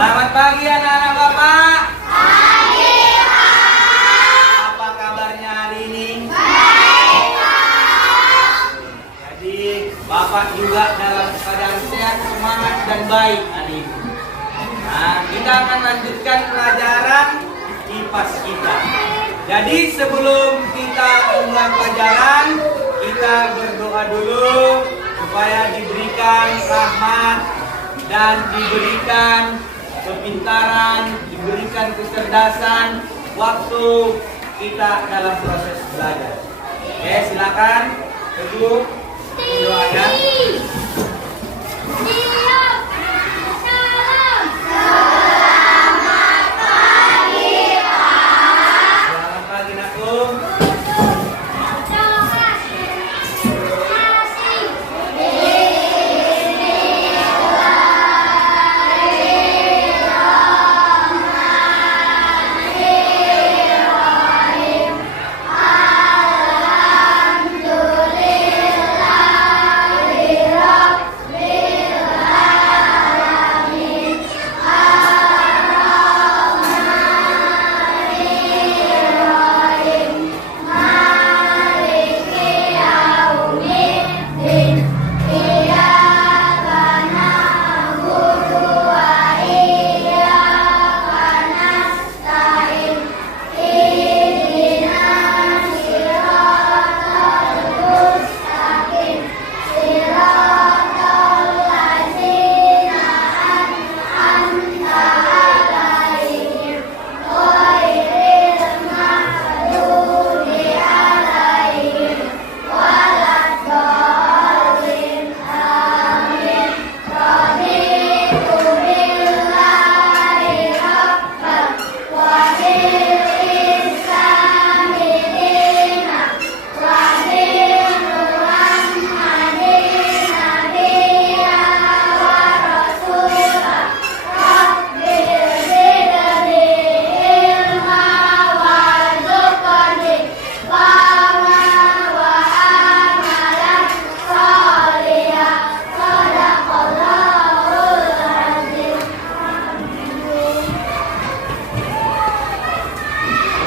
Selamat pagi anak-anak Bapak. Pagi, Pak. Apa kabarnya hari ini? Baik, Pak. Jadi Bapak juga dalam keadaan sehat, semangat dan baik hari ini. Nah, kita akan lanjutkan pelajaran IPAS kita. Jadi sebelum kita mulai pelajaran, kita berdoa dulu supaya diberikan rahmat dan diberikan kepintaran, diberikan kecerdasan waktu kita dalam proses belajar. Oke, silakan duduk berdoa.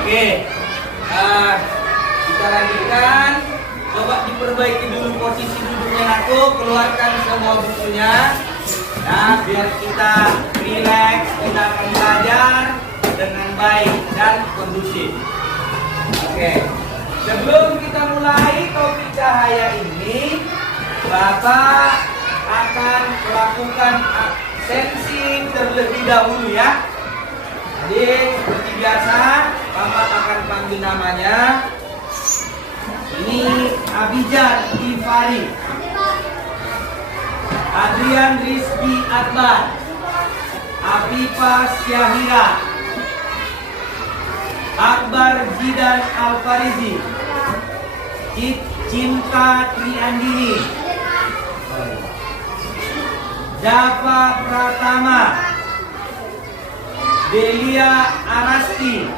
Oke, kita lanjutkan. Coba diperbaiki dulu posisi duduknya aku, keluarkan semua bukunya. Nah, biar kita rileks, kita akan belajar dengan baik dan kondusif. Oke, sebelum kita mulai topik cahaya ini, Bapak akan melakukan absensi terlebih dahulu ya. Jadi seperti biasa, Bapak akan panggil namanya. Ini Abijad Ifari, Adrian Rizky Adlan, Afifa Syahira, Akbar Jidan Alfarizi, Cinta Triandini, Java Pratama, Delia Arasti,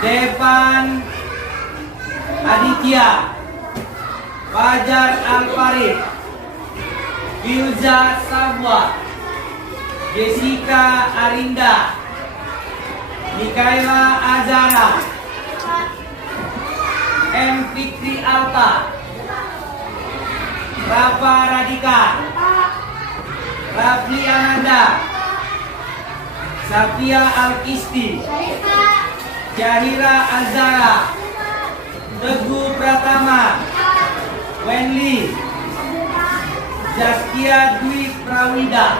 Devan Aditya, Fajar Alfarid, Filza Sabwa, Jessica Arinda, Mikaela Azara, M. Fikri Alta, Rafa Radika, Rafli Ananda, Safia Al-Kisti, Syahira Azara, Teguh Pratama, Wenli, Zaskia Dwi Prawida,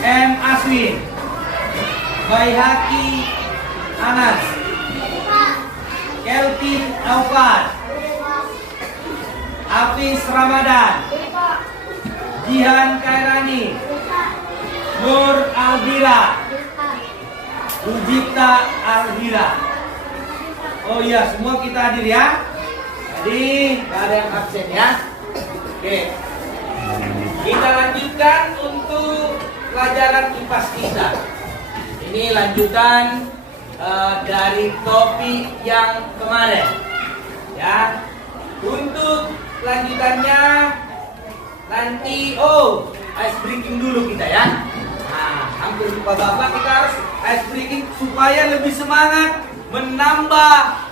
M. Aswin, Baihaki Anas, Kelvin Aufat, Hafiz Ramadan, Jihan Kairani, Nur Albira, Rujipta Albira. Oh iya, semua kita hadir ya. Jadi gak ada yang absen ya. Oke, kita lanjutkan untuk pelajaran IPAS kita. Ini lanjutan dari topik yang kemarin ya. Untuk lanjutannya nanti ice breaking dulu kita ya. Nah, hampir lupa Bapak, kita harus ice breaking supaya lebih semangat, menambah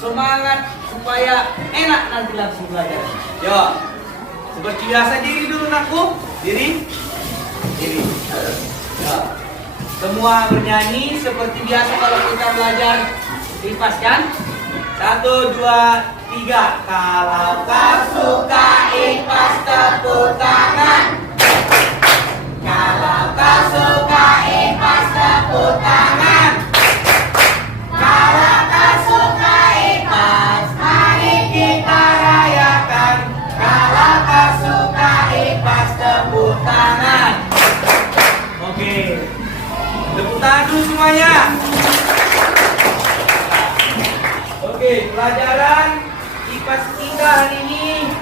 semangat supaya enak nanti langsung belajar. Yuk, seperti biasa diri dulu nakku, diri. Yuk. Semua bernyanyi seperti biasa kalau kita belajar IPAS kan? 1, 2, 3. Kalau kau suka IPAS tepuk tangan. Kalau kau suka IPAS tepuk tangan. Kalau kau suka IPAS, mari kita rayakan. Kalau kau suka IPAS tepuk tangan. Oke. Tepuk tangan dulu semuanya. Oke, pelajaran IPAS kita hari ini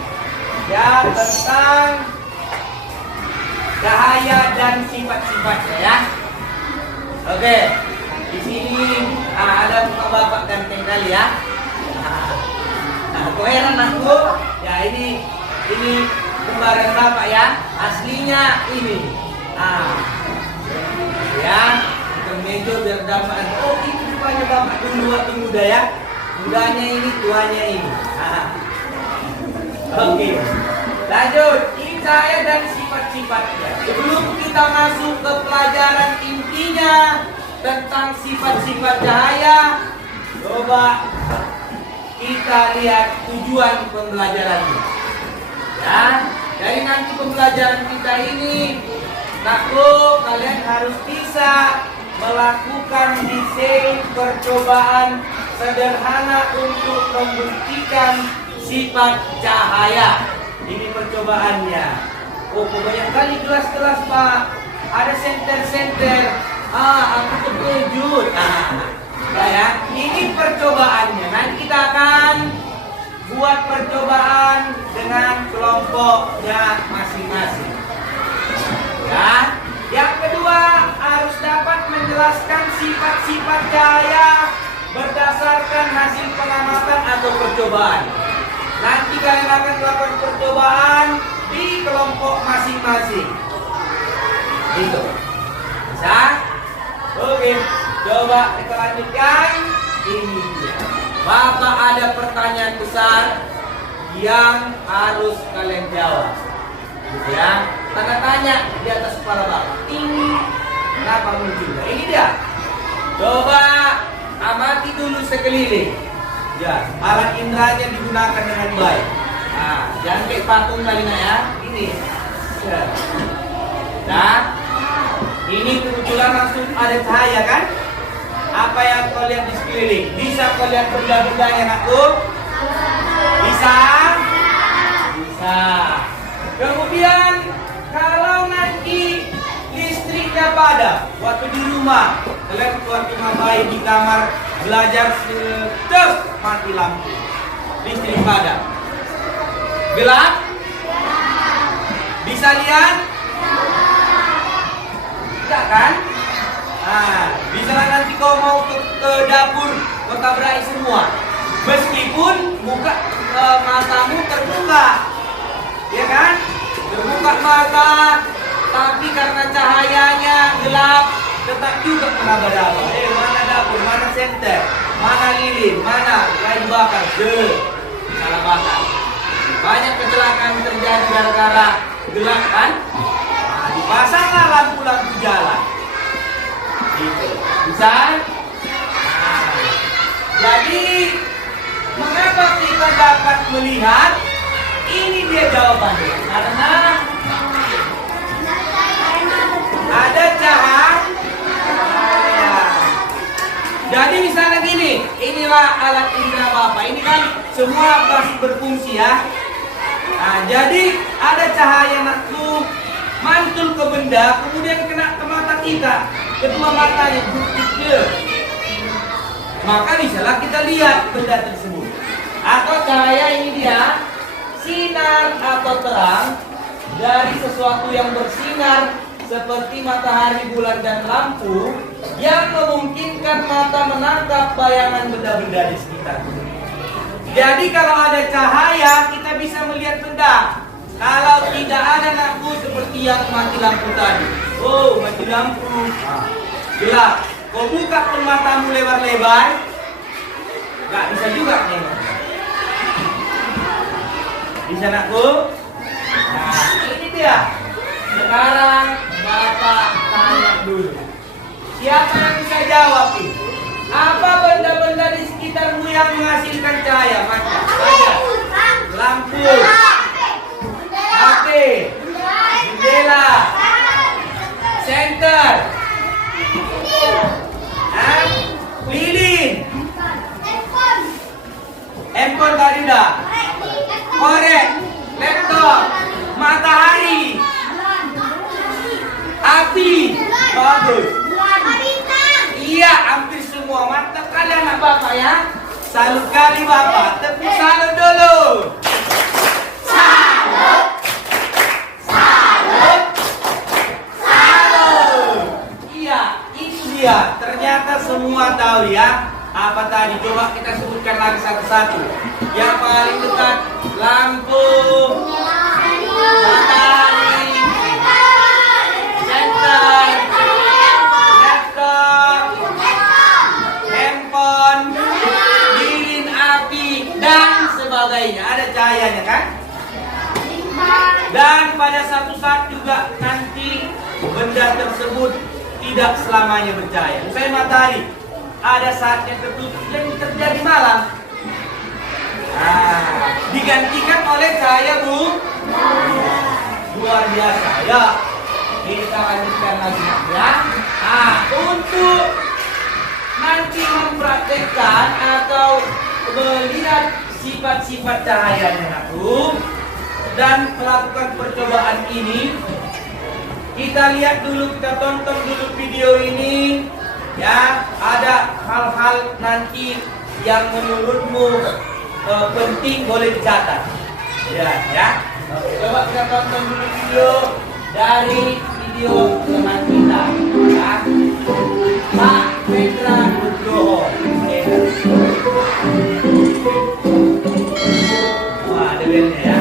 ya tentang cahaya dan sifat-sifatnya ya. Oke, di sini ada muka Bapak ganteng kali ya. Nah, kok heran aku? Ya ini kembaran Bapak ya. Aslinya ini. Ya, intermezzo biar dapat. Oh, itu rupanya Bapak dulu waktu muda ya. Mudanya ini, tuanya ini. Oke. Lanjut, ini cahaya dan sifat-sifatnya. Sebelum kita masuk ke pelajaran intinya tentang sifat-sifat cahaya, coba kita lihat tujuan pembelajarannya. Ya, dari nanti pembelajaran kita ini, kalian harus bisa melakukan desain percobaan sederhana untuk membuktikan sifat cahaya. Ini percobaannya. Oh, banyak kali kelas-kelas Pak. Ada senter-senter. Aku terkejut. Ya, ini percobaannya. Nanti kita akan buat percobaan dengan kelompoknya masing-masing. Ya. Yang kedua, harus dapat menjelaskan sifat-sifat cahaya berdasarkan hasil pengamatan atau percobaan. Nanti kalian akan melakukan percobaan di kelompok masing-masing. Gitu. Bisa? Oke. Coba kita lanjutkan. Ini dia. Bapak ada pertanyaan besar yang harus kalian jawab. Gitu ya. Tanda tanya di atas kepala Bapak. Ini kenapa munculnya? Ini dia. Coba amati dulu sekeliling. Ya, alat indranya digunakan dengan baik. Jangan kayak patung kali ya. Ini. Ya. Nah, ini kebetulan langsung ada cahaya kan? Apa yang kau lihat di sekeliling? Bisa kau lihat benda-bendanya nakku? Bisa? Bisa. Kemudian kalau nanti listriknya padam waktu di rumah, kalian waktu ngapain di kamar belajar mati lampu, listrik padam, gelap, bisa lihat? Tidak kan? Bisa nanti kau mau ke dapur kau tabrakin semua, meskipun matamu terbuka. Ya kan? Terbuka mata, tapi karena cahayanya gelap, tetap juga meraba-raba. Mana dapur, mana senter, mana lilin, mana kayu bakar, salah bakar. Banyak kecelakaan terjadi gara-gara gelap kan? Dipasanglah lampu-lampu jalan. Gitu. Bisa? Jadi, mengapa kita dapat melihat? Ini dia jawabannya. Karena ada cahaya. Jadi misalnya gini, inilah alat indera Bapak. Ini kan semua pasti berfungsi ya. Jadi ada cahaya nakku mantul ke benda, kemudian kena ke mata kita, kedua matanya dia. Maka misalnya kita lihat benda tersebut. Atau cahaya ini dia sinar atau terang dari sesuatu yang bersinar seperti matahari, bulan, dan lampu yang memungkinkan mata menangkap bayangan benda-benda di sekitar. Jadi kalau ada cahaya kita bisa melihat benda. Kalau tidak ada nakku yang mati lampu tadi. Oh, mati lampu. Gelap. Kau buka pun matamu lebar-lebar, nggak bisa juga nengok. Bisa nakku? Nah, ini dia. Sekarang Bapak tanya dulu. Siapa yang bisa jawab ini? Apa benda-benda di sekitarmu yang menghasilkan cahaya? Maka ada lampu, HP, jendela, senter, lilin, handphone tadi dah, korek, laptop, matahari, api, bagus. Iya, hampir semua. Mantap kali anak Bapak ya. Salut kali Bapak. Tepuk salut dulu. Salut. Salut. Salut. Iya, itu dia. Ternyata semua tahu ya. Apa tadi? Coba kita sebutkan lagi satu-satu. Yang paling dekat, lampu, matahari, senter, lilin, api, dan sebagainya. Ada cahayanya kan? Dan pada satu saat juga nanti benda tersebut tidak selamanya bercahaya. Misalnya matahari, ada saatnya tertutup dan terjadi malam. Digantikan oleh cahaya luar biasa. Ya, kita lanjutkan lagi ya. Untuk nanti mempraktekkan atau melihat sifat-sifat cahayanya dan melakukan percobaan ini, kita lihat dulu, kita tonton dulu video ini ya. Ada hal-hal nanti yang menurutmu penting, boleh dicatat ya. Coba kita tonton dulu video dari video teman kita ya. Pak Petra Nugroho. Wah, ada bandnya ya.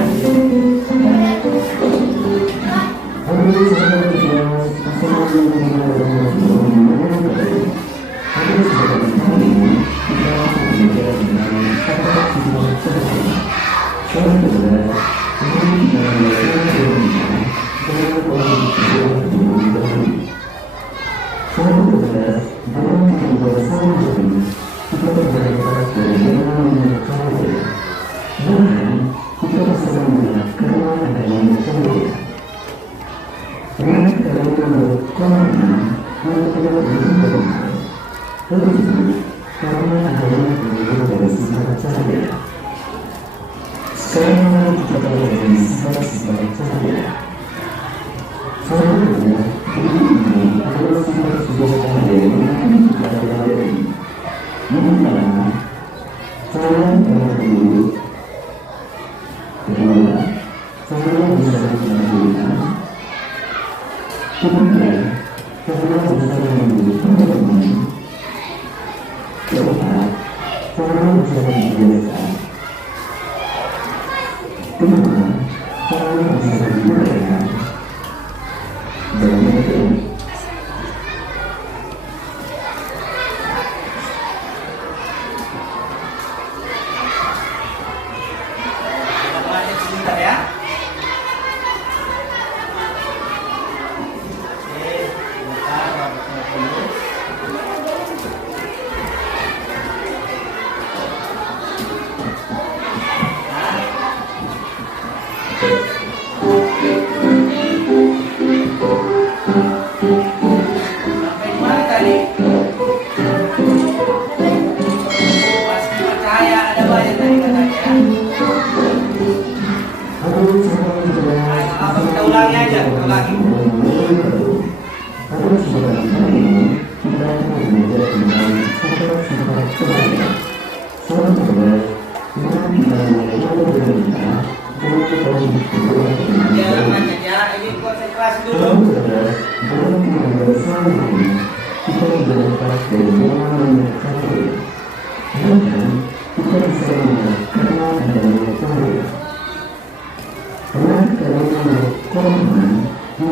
Ya,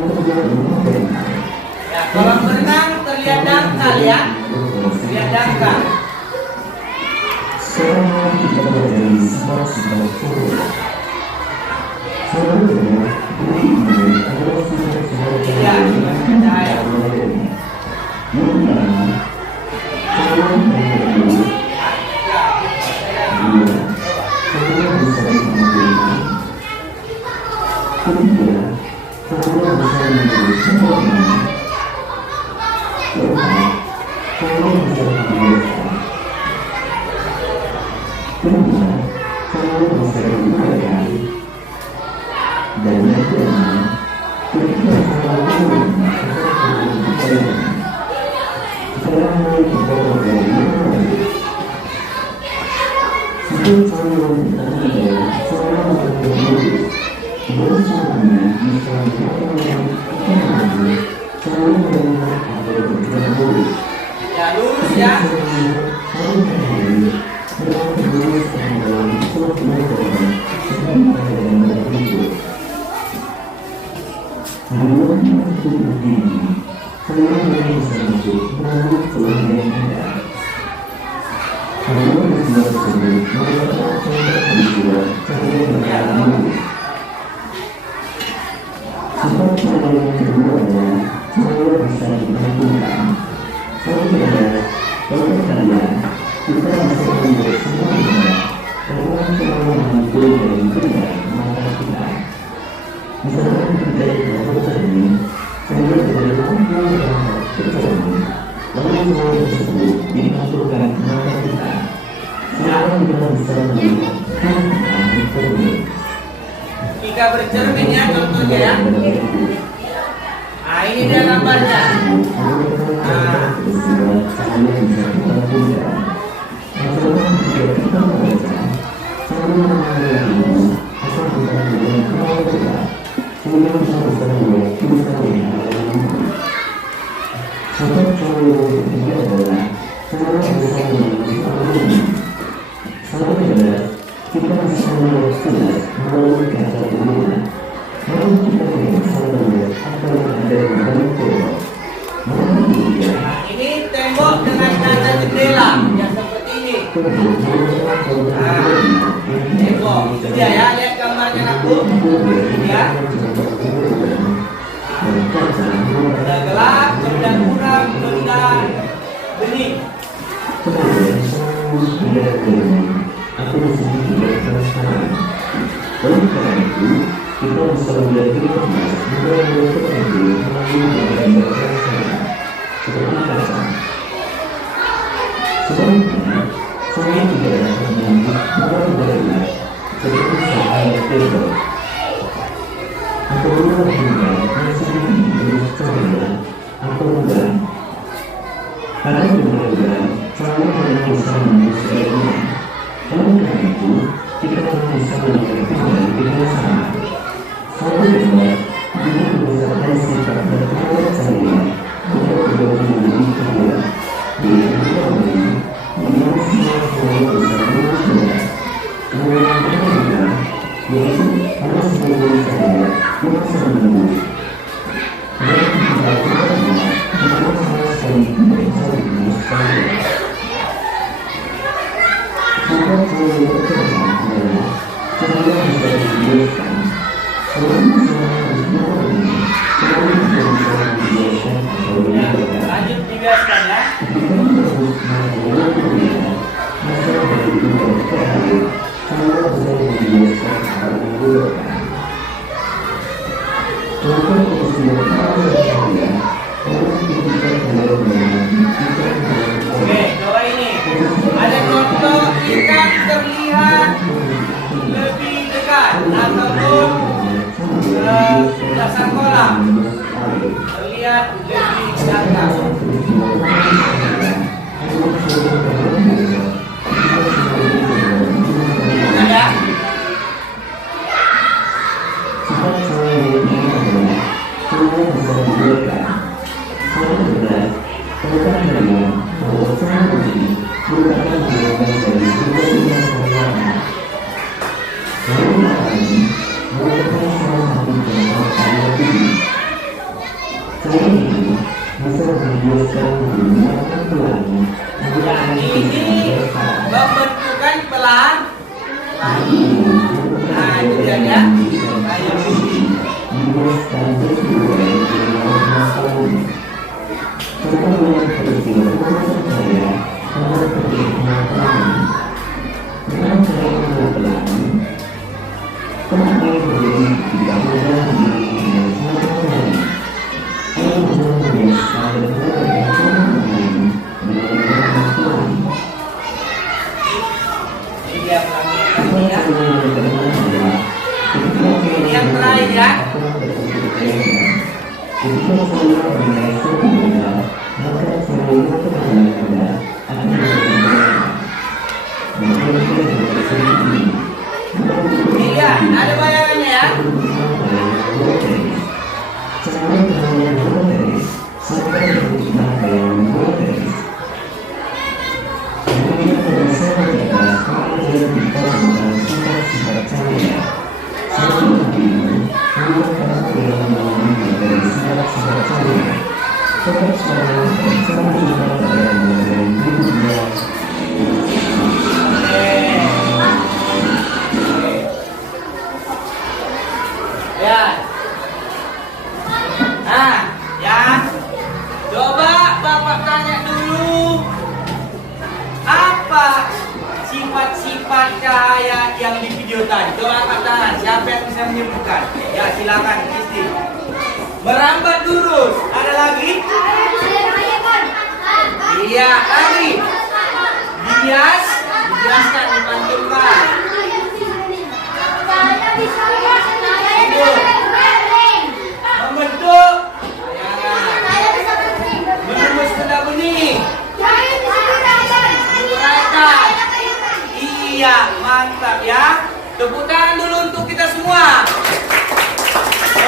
kolam renang terlihat dangkal ya. Terlihat dangkal. Ya, cahaya. Ya, lurus ya. Jika bercermin ya contohnya ya. Nah, ini dia gambarnya. Nah. Ini tembok dengan kaca jendela yang seperti ini. Nah, tembok itu dia ya, lihat gambarnya aku. Ya. Sudah gelap, sudah kurang, sudah bening. Oleh karena itu, kita bisa melihat kemas melalui tertentu melalui gambar seperti kaca. Sebaliknya, saya tidak akan menyambut gambar seperti saya tembok. Atau hingga masih bentuk cahaya atau enggak. Karena benar-benar selalu hanya bisa manusia ini. Oleh karena itu, kita bisa melakukan dengan sama. Selalu benar, ini berdasarkan sifat berpercaya untuk berbagi kedua. Diketahui, manusia selalu bisa manusia. Kemudian ketiga, yaitu harus berpercaya merasa menunggu. Dan tidak berarti merasa saling mencari mustahil. Kita selalu berkata adalah cara bisa dibiarkan. Selalu harus melalui, selalu bisa dibiarkan atau dibiarkan. Lanjut dibiarkan ya. Kita harus melakukan perbedaan. Masa dari dua perkara, selalu bisa dibiarkan atau dibiarkan. Untuk peristiwa awal saya, orang ketika dalam Oke, coba ini. Ada contoh ikan terlihat lebih dekat ataupun dasar kolam terlihat lebih datar. Ada? Cara ini bisa membiasakan diri pelan-pelan Ya, ini membentukkan pelan. Nah, itu dia ya. Ayo. dibiasakan sesuai dengan masalah. Cara yang terkecil percaya pada kenikmatan. Dengan cara pelan-pelan, sampai menjadi tidak mudah dengan cara lain. Ini yang terakhir ya. Iya, ada bayangannya ya. Ya. Nah, ya. Coba Bapak tanya dulu. Apa sifat-sifat cahaya yang di video tadi? Coba angkat tangan. Siapa yang bisa menyebutkan? Ya, silakan Isti. Merambat lurus. Ada lagi? Iya, lagi. Dibias, dibiaskan, dipantulkan. Membentuk. Menembus benda benih. Diuraikan. Iya, mantap ya. Tepuk tangan dulu untuk kita semua.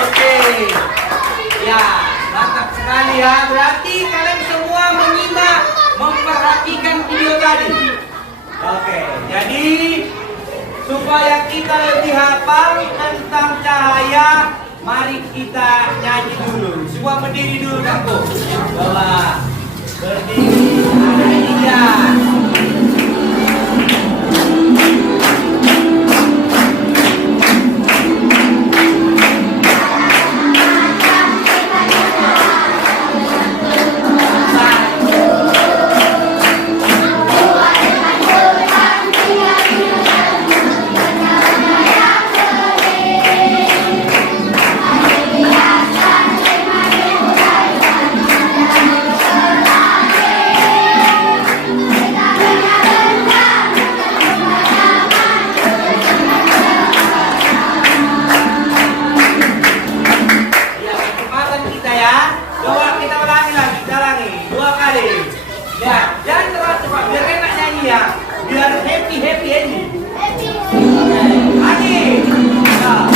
Oke. Ya, mantap sekali ya. Berarti kalian semua menyimak, memperhatikan video tadi. Oke, jadi supaya kita lebih hafal tentang cahaya, mari kita nyanyi dulu. Semua berdiri dulu, aku. Coba berdiri. Ada ini ya. Ya, jangan terlalu cepat, biar enak nyanyi ya. Biar happy aja. Lagi. Nah.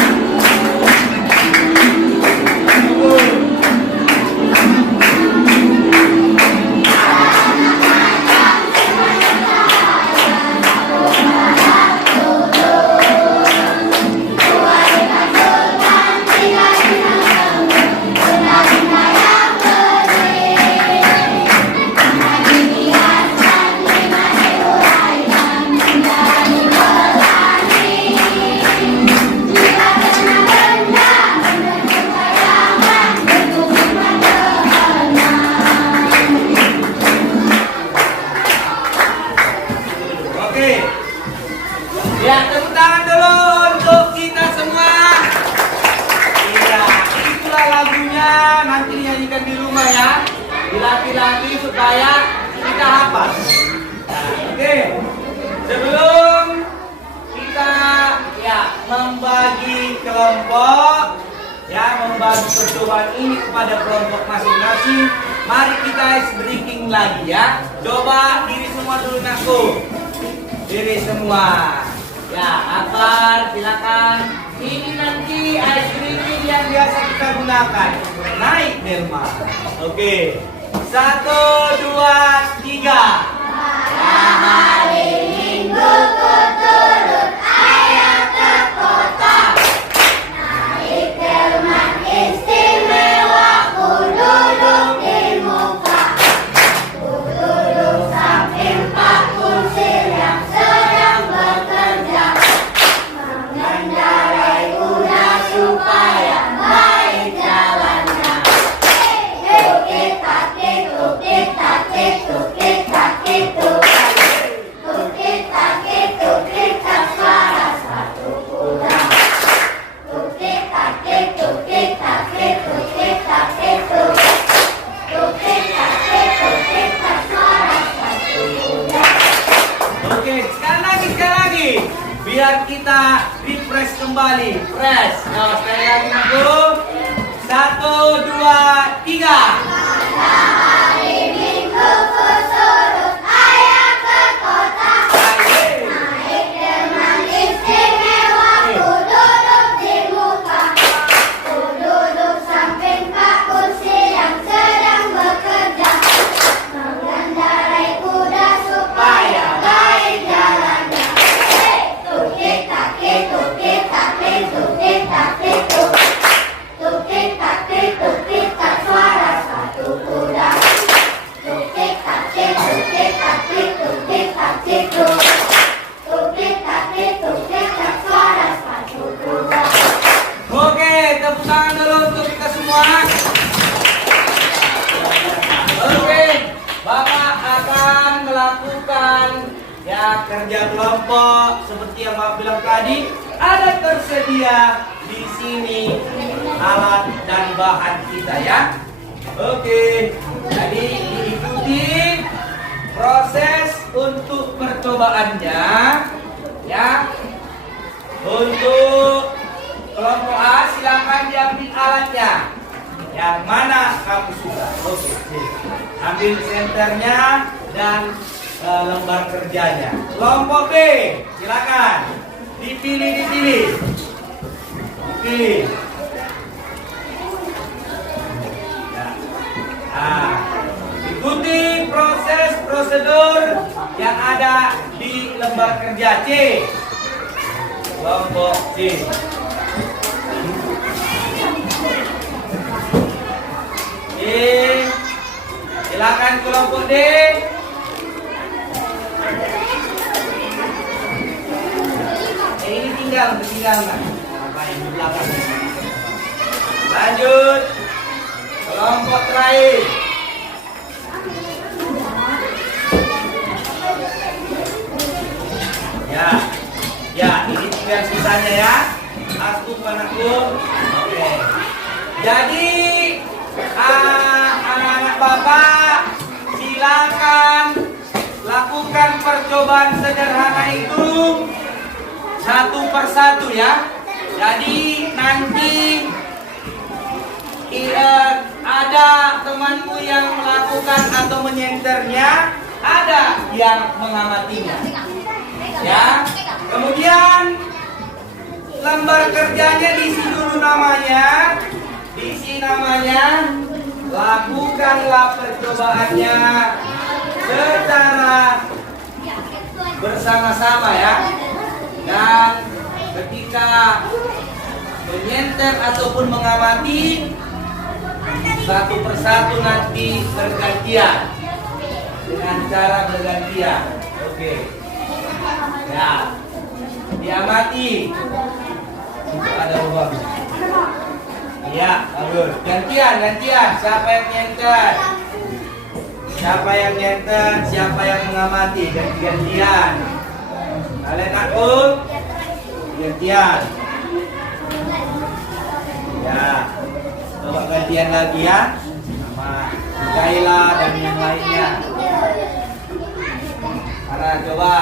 Ya, tepuk tangan dulu untuk kita semua. Iya, itulah lagunya. Nanti dinyanyikan di rumah ya. Dilatih-latih supaya kita hafal. Nah, oke. Sebelum kita ya membagi kelompok, ya membagi percobaan ini kepada kelompok masing-masing, mari kita ice breaking lagi ya. Coba diri semua dulu nakku. Diri semua. Ya, akar, silakan. Ini nanti ice cream yang biasa kita gunakan. Naik Delma. Oke. 1, 2, 3. Hari Minggu kuturut ayah ke kota. Naik delman istimewa kudu kembali. Press. Nah, sekali lagi aku. 1, 2, 3. Hari Minggu ku surut ayah ke kota. Naik dengan istimewa, ku duduk di muka. Ku duduk samping Pak Kursi yang sedang bekerja, mengendarai kuda supaya baik jalannya. Tukik takik, tukik takik, tukik takik, tukik. Tukik takik, tukik tak suara satu kuda. Tukik takik, tukik takik, tukik takik, tuk. Tukik takik, tukik tak suara satu kuda. Oke, tepuk tangan dulu untuk kita semua. Oke, Bapak akan melakukan ya kerja kelompok seperti yang Bapak bilang tadi. Ada tersedia di sini alat dan bahan kita ya. Oke, jadi diikuti proses untuk percobaannya ya. Untuk kelompok A silakan diambil alatnya. Yang mana kamu suka? Oke, ambil senternya dan lembar kerjanya. Kelompok B silakan dipilih. Ya. Nah, ikuti prosedur yang ada di lembar kerja C. Kelompok C. Silakan kelompok D. Ini tinggal Mas. Apa yang di belakang? Lanjut. Kelompok terakhir. Ya, ini tinggal sisanya ya. Aku panakku. Oke. Jadi anak-anak Bapak silakan lakukan percobaan sederhana itu satu persatu ya. Jadi nanti ada temanmu yang melakukan atau menyenternya, ada yang mengamatinya. Ya. Kemudian lembar kerjanya diisi dulu namanya. Diisi namanya. Lakukanlah percobaannya secara bersama-sama ya. Dan ketika menyenter ataupun mengamati, satu persatu nanti bergantian dengan cara bergantian. Oke. Ya. Diamati. Itu ada lubang. Ya, bagus. Gantian. Siapa yang nyenter? Siapa yang nyenter? Siapa yang mengamati? Gantian. Kalian akul? Gantian. Ya. Coba gantian lagi ya. Sama Kaila dan yang lainnya. Mana coba?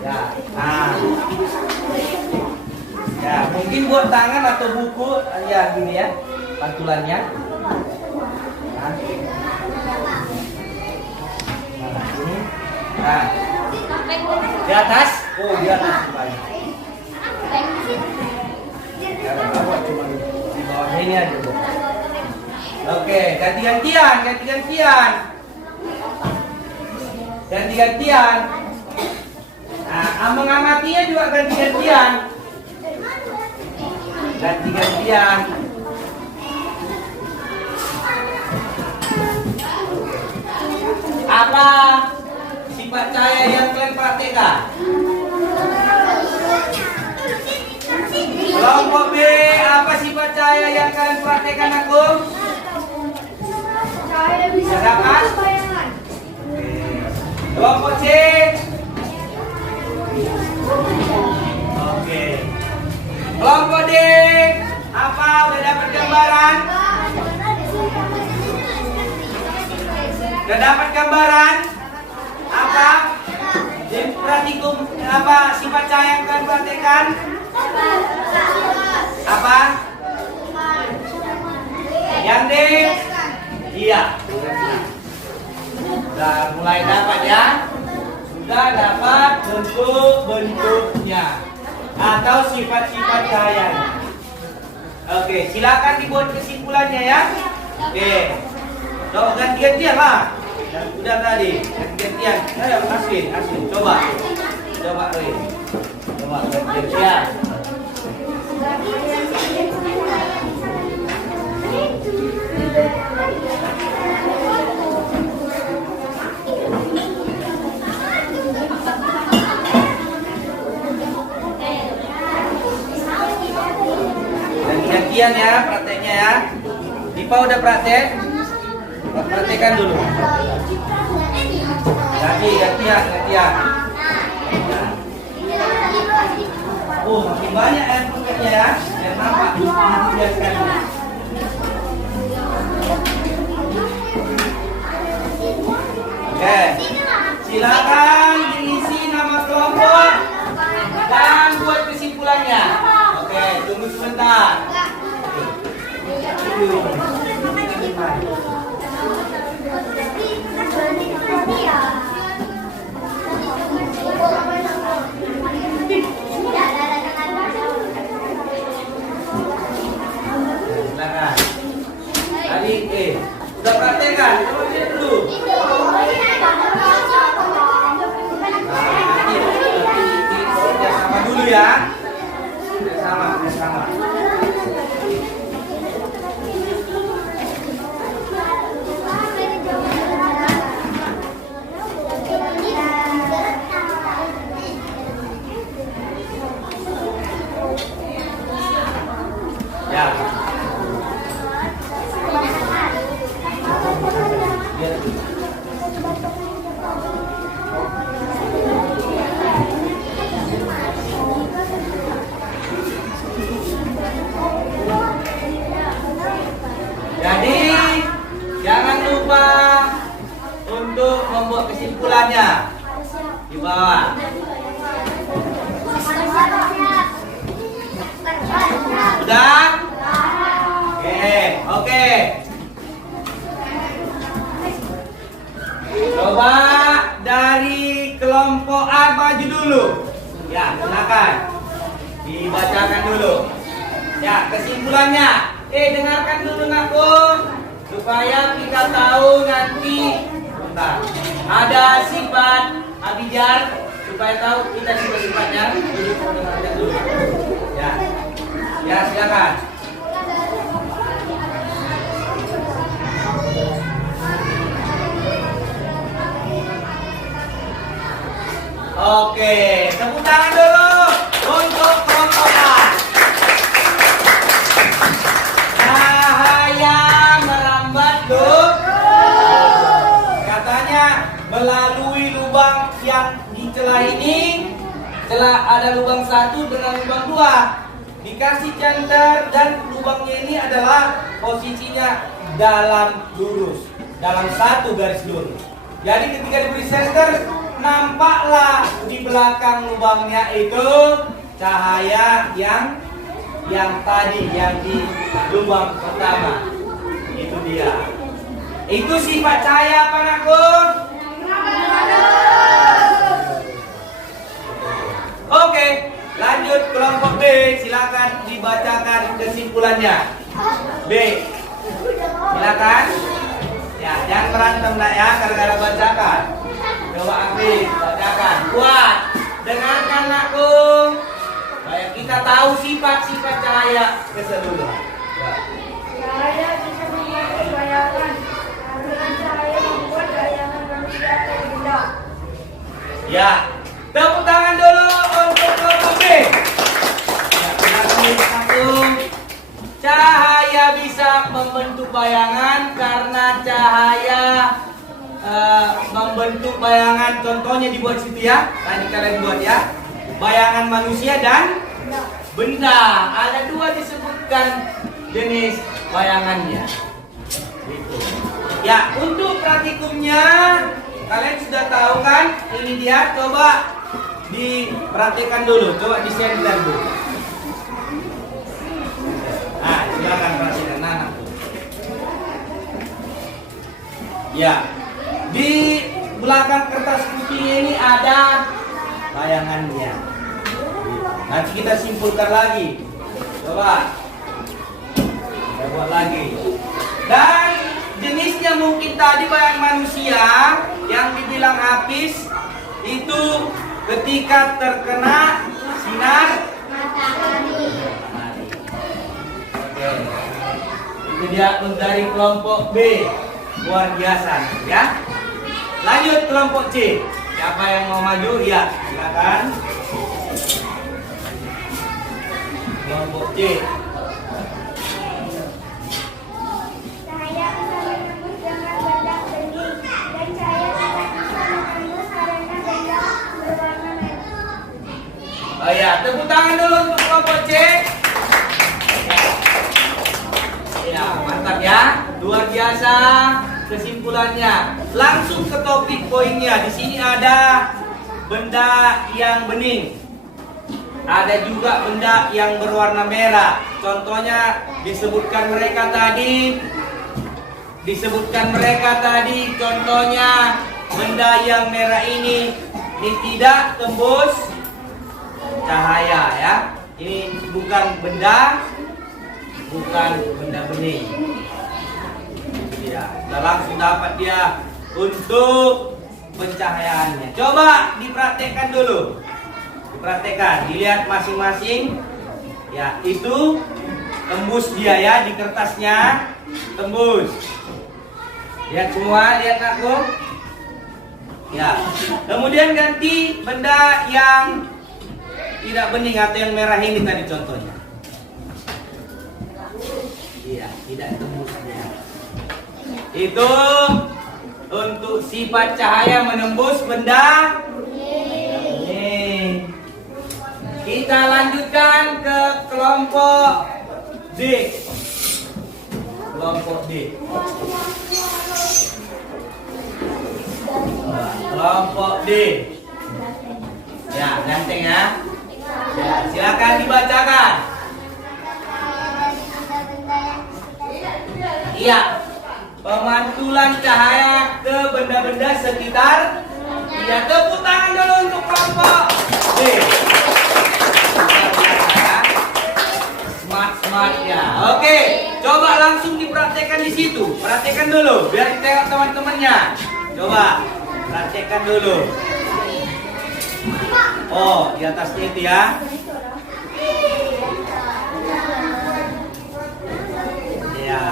Ya, nah. Ya, mungkin buat tangan atau buku ya gini ya, pantulannya. Nah. Ini. Nah. Di atas? Oh, di atas kembali. Jangan bawa cuma di bawahnya ini aja. Oke, ganti-gantian. Nah, mengamatinya juga ganti-gantian. Apa sifat cahaya yang kalian praktekkan? Kelompok B, apa sifat cahaya yang kalian praktekkan aku? Sedangkan kelompok C. Oke. Kelompok D, apa udah dapat gambaran? Sudah dapat gambaran? Apa? Praktikum apa sifat cahaya yang kalian praktekkan? Apa? Yang D? Iya. Sudah mulai dapat ya? Sudah dapat bentuk-bentuknya atau sifat-sifat cahayanya. Oke, silakan dibuat kesimpulannya ya. Oke. Coba ganti-gantian lah. Yang udah tadi, ganti-gantian. Ayo, Aswin. Coba. Coba, Roy. Coba ganti-gantian. Ganti-gantian ya, prakteknya ya. Dipa udah praktek? Praktekkan dulu. Gantian. Oh, makin banyak ya prakteknya ya. Biar nampak biasanya. Oke. Silakan diisi nama kelompok dan buat kesimpulannya. Oke, tunggu sebentar. Silakan. Tadi sudah praktekkan? Coba lihat dulu. Sama dulu ya. Sama. Ya. Jadi jangan lupa untuk membuat kesimpulannya di bawah. Sudah? Oke. Coba dari kelompok A maju dulu. Ya, silakan. Dibacakan dulu. Ya, kesimpulannya. Dengarkan dulu nakku, supaya kita tahu nanti. Bentar. Ada sifat abjad, supaya tahu kita sifat-sifatnya. Dengarkan dulu. Ya, silakan. Oke, tepuk tangan dulu untuk kelompok A. Cahaya merambat katanya melalui lubang yang di celah ini. Celah ada lubang 1 dengan lubang 2. Dikasih center dan lubangnya ini adalah posisinya dalam lurus, dalam 1 garis lurus. Jadi ketika diberi center, nampaklah di belakang lubangnya itu cahaya yang tadi yang di lubang pertama. Itu dia. Itu sifat cahaya apa nakku? Oke, lanjut kelompok B. Silakan dibacakan kesimpulannya. B. Silakan. Ya, jangan berantem nak ya, gara-gara bacakan. Coba Afif, bacakan. Kuat. Dengarkan nakku. Supaya kita tahu sifat-sifat cahaya keseluruhan. Cahaya bisa membuat bayangan. Dengan cahaya membuat bayangan manusia terindah. Ya, tepuk tangan dulu untuk kelompok B. Ya, silakan satu. Cahaya bisa membentuk bayangan karena cahaya membentuk bayangan. Contohnya dibuat situ ya. Tadi kalian buat ya. Bayangan manusia dan benda. Ada 2 disebutkan jenis bayangannya. Gitu. Ya, untuk praktikumnya kalian sudah tahu kan? Ini dia, coba diperhatikan dulu, coba di center dulu. Nah, silakan perhatikan anak. Ya, di belakang kertas putih ini ada bayangannya. Nanti kita simpulkan lagi. Coba kita buat lagi. Dan jenisnya mungkin tadi bayang manusia yang dibilang Hafiz itu ketika terkena sinar matahari. Oke. Itu dia dari kelompok B. Luar biasa ya. Lanjut kelompok C. Siapa yang mau maju? Ya, silakan. Kelompok C. Cahaya bisa menembus dengan benda bening dan cahaya tidak bisa menembus karena benda berwarna merah. Oh ya, tepuk tangan dulu untuk kelompok C. Ya, mantap ya. Luar biasa kesimpulannya. Langsung ke topik poinnya. Di sini ada benda yang bening. Ada juga benda yang berwarna merah. Contohnya disebutkan mereka tadi contohnya benda yang merah ini tidak tembus cahaya ya. Ini bukan benda bening. Ya, kita langsung dapat dia untuk pencahayaannya. Coba dipraktekkan dulu. Dilihat masing-masing. Ya, itu tembus dia ya di kertasnya. Tembus. Lihat semua, lihat aku. Ya. Kemudian ganti benda yang tidak bening atau yang merah ini tadi contohnya. Iya, tidak tembus dia. Itu untuk sifat cahaya menembus benda bening. Kita lanjutkan ke kelompok D. Kelompok D. Kelompok D. Ya, ganteng ya. Ya, silakan dibacakan. Iya. Pemantulan cahaya ke benda-benda sekitar. Ya, tepuk tangan dulu untuk kelompok D. Smart ya. Oke, coba langsung dipraktekkan di situ. Praktekkan dulu, biar ditengok teman-temannya. Coba praktekkan dulu. Oh, di atasnya itu ya. Ya.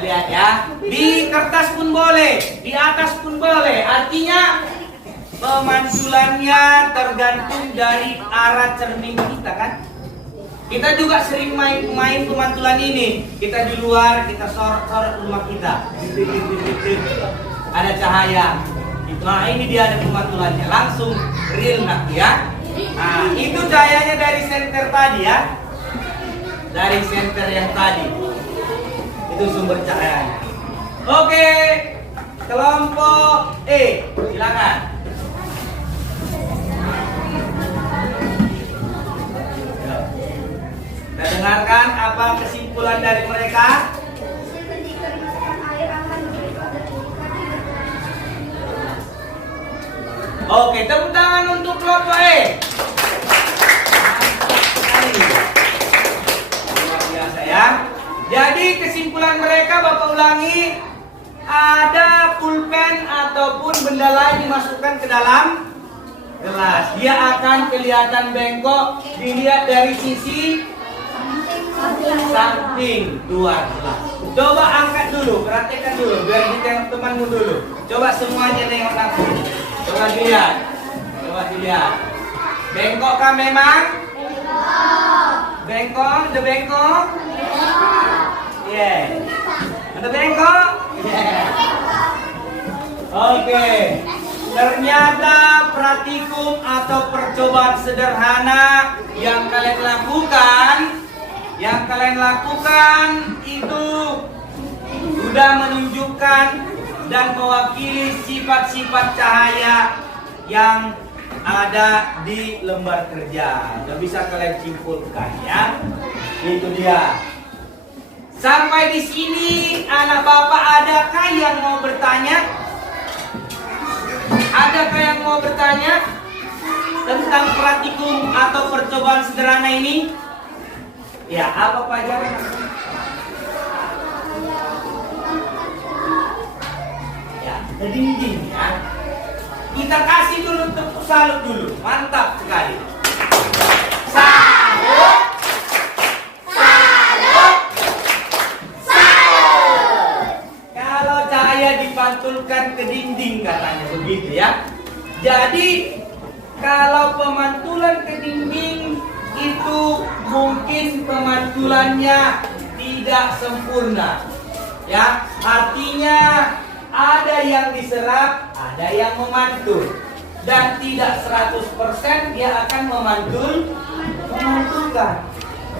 Lihat ya. Di kertas pun boleh, di atas pun boleh. Artinya pemantulannya tergantung dari arah cermin kita kan. Kita juga sering main pemantulan ini. Kita di luar, kita sorot-sorot rumah kita. Ada cahaya. Nah, ini dia ada pemantulannya. Langsung real nanti ya. Nah, itu cahayanya dari senter tadi ya. Dari senter yang tadi. Itu sumber cahayanya. Oke. Kelompok E, silakan. Kita dengarkan apa kesimpulan dari mereka. Ketika dimasukkan air akan memberikan Oke, tepuk tangan untuk kelompok E. Luar biasa ya. Jadi kesimpulan mereka Bapak ulangi, ada pulpen ataupun benda lain dimasukkan ke dalam gelas. Dia akan kelihatan bengkok dilihat dari sisi samping luar gelas. Coba angkat dulu, perhatikan dulu, biar ditengok temanmu dulu. Coba semuanya nengok aku. Coba dilihat. Bengkok kah memang? Bengkok, ada bengkok? Yeah. Ada bengkok? Yeah. Oke. Ternyata praktikum atau percobaan sederhana yang kalian lakukan itu sudah menunjukkan dan mewakili sifat-sifat cahaya yang ada di lembar kerja. Udah bisa kalian simpulkan ya. Itu dia. Sampai di sini anak bapak adakah yang mau bertanya? Adakah yang mau bertanya tentang praktikum atau percobaan sederhana ini? Ya, apa pelajaran? Ya, dinding ya. Kita kasih dulu tepuk salut dulu. Mantap sekali. Salut. Salut. Salut. Kalau cahaya dipantulkan ke dinding katanya begitu ya. Jadi kalau pemantulan ke dinding itu mungkin pemantulannya tidak sempurna. Ya, artinya ada yang diserap, ada yang memantul. Dan tidak 100% dia akan memantulkan.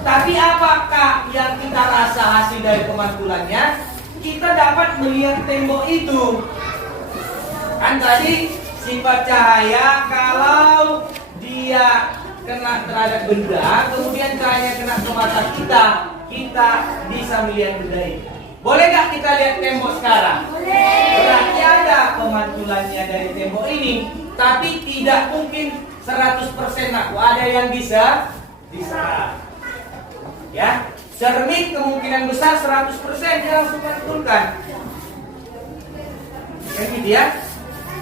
Tapi apakah yang kita rasa hasil dari pemantulannya? Kita dapat melihat tembok itu. Kan tadi sifat cahaya kalau dia kena terhadap benda, kemudian cahayanya kena ke mata kita, kita bisa melihat benda itu. Boleh nggak kita lihat tembok sekarang? Boleh. Berarti ada pemantulannya dari tembok ini, tapi tidak mungkin 100% aku. Ada yang bisa diserap. Ya, cermin kemungkinan besar 100% dia langsung mantulkan. Kan gitu ya?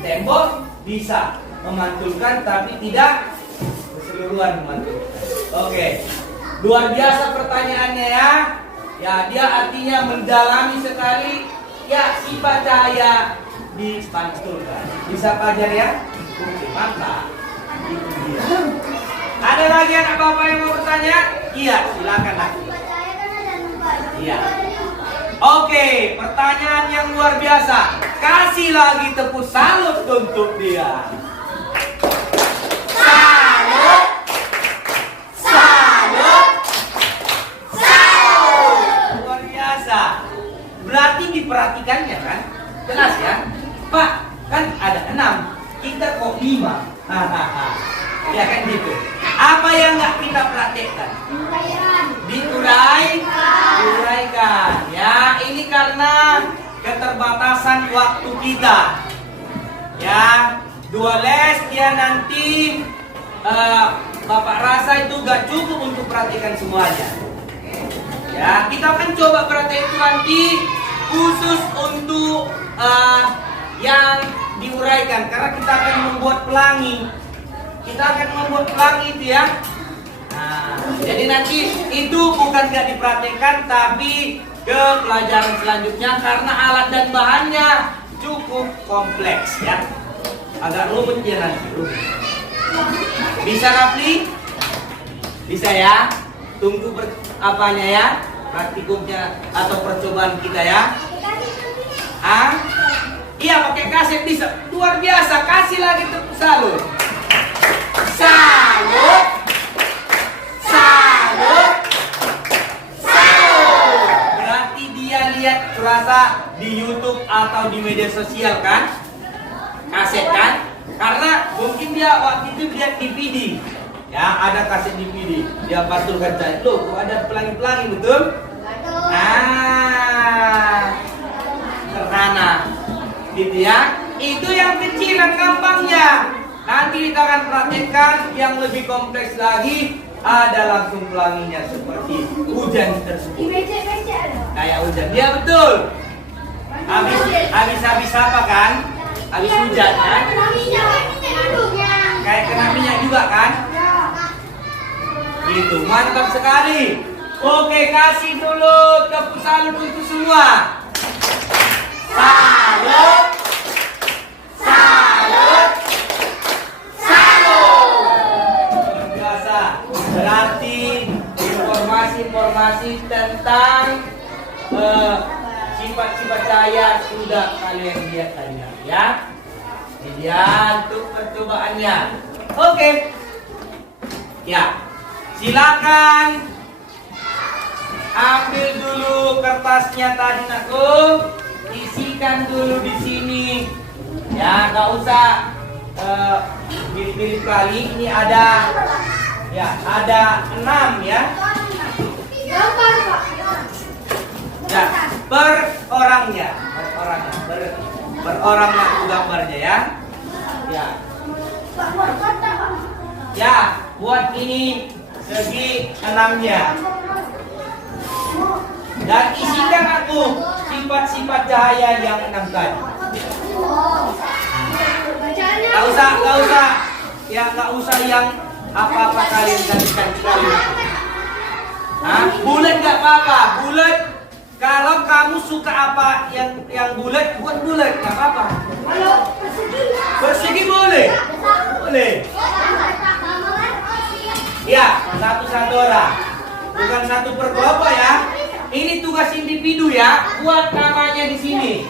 Tembok bisa memantulkan, tapi tidak keseluruhan memantulkan. Oke, luar biasa pertanyaannya ya. Ya, dia artinya mendalami sekali. Ya, sifat cahaya dipantulkan. Bisa pelajar ya? Oke, mantap. Itu dia. Ada lagi anak bapak yang mau bertanya? Iya, silakan lah. Iya. Oke, pertanyaan yang luar biasa. Kasih lagi tepuk salut untuk dia. Salut. Salut. Luar biasa. Berarti diperhatikannya kan? Jelas ya? Pak, kan ada 6. Kita kok 5. Hahaha. Ya kan gitu. Apa yang nggak kita praktekkan? Diuraikan. Ya, ini karena keterbatasan waktu kita. Ya, 2 les dia nanti Bapak rasa itu gak cukup untuk perhatikan semuanya. Ya, kita akan coba perhatikan nanti khusus untuk yang diuraikan, karena kita akan membuat pelangi. Kita akan membuat pelangi itu ya. Nah, jadi nanti itu bukan gak diperhatikan, tapi ke pelajaran selanjutnya karena alat dan bahannya cukup kompleks ya. Agak rumit ya nanti. Bisa Rapli? Bisa ya? Tunggu apanya ya? Praktikumnya atau percobaan kita ya? Ah? Iya, pakai kaset bisa. Luar biasa. Kasih lagi tepuk salut. Salut. Salut. Salut. Berarti dia lihat terasa di YouTube atau di media sosial kan? Kaset kan? Karena mungkin dia waktu itu lihat DVD. Ya, ada kaset DVD. Dia pantulkan cahaya. Loh, kok ada pelangi-pelangi, betul? Ah, sederhana. Gitu ya. Itu yang kecil dan gampangnya. Nanti kita akan praktekkan yang lebih kompleks lagi. Ada langsung pelanginya seperti hujan tersebut. Kayak hujan. Dia betul. Habis apa kan? Habis hujan kan? Kayak kena minyak juga kan? Gitu, mantap sekali. Oke, kasih dulu tepuk salut untuk semua. Salut. Salut. Salut. Luar biasa. Berarti informasi-informasi tentang sifat-sifat cahaya sudah kalian lihat tadi ya. Ini dia untuk percobaannya. Oke. Ya. Silakan ambil dulu kertasnya tadi nakku, isikan dulu di sini. Ya, nggak usah mirip-mirip kali. Ini ada, ya, ada 6 ya. Gambar, Pak. Ya, per orangnya, per orang nakku gambarnya ya. Ya. Ya, buat ini segi 6-nya. Dan isikan aku sifat-sifat cahaya yang 6 tadi. Nggak usah, ya nggak usah yang apa-apa kalian gantikan sekali. Hah? Bulat nggak apa-apa, bulat. Kalau kamu suka apa yang bulat, buat bulat nggak apa-apa. Persegi boleh, boleh. Ya, satu-satu orang, bukan satu per kelompok ya. Ini tugas individu ya, buat namanya di sini.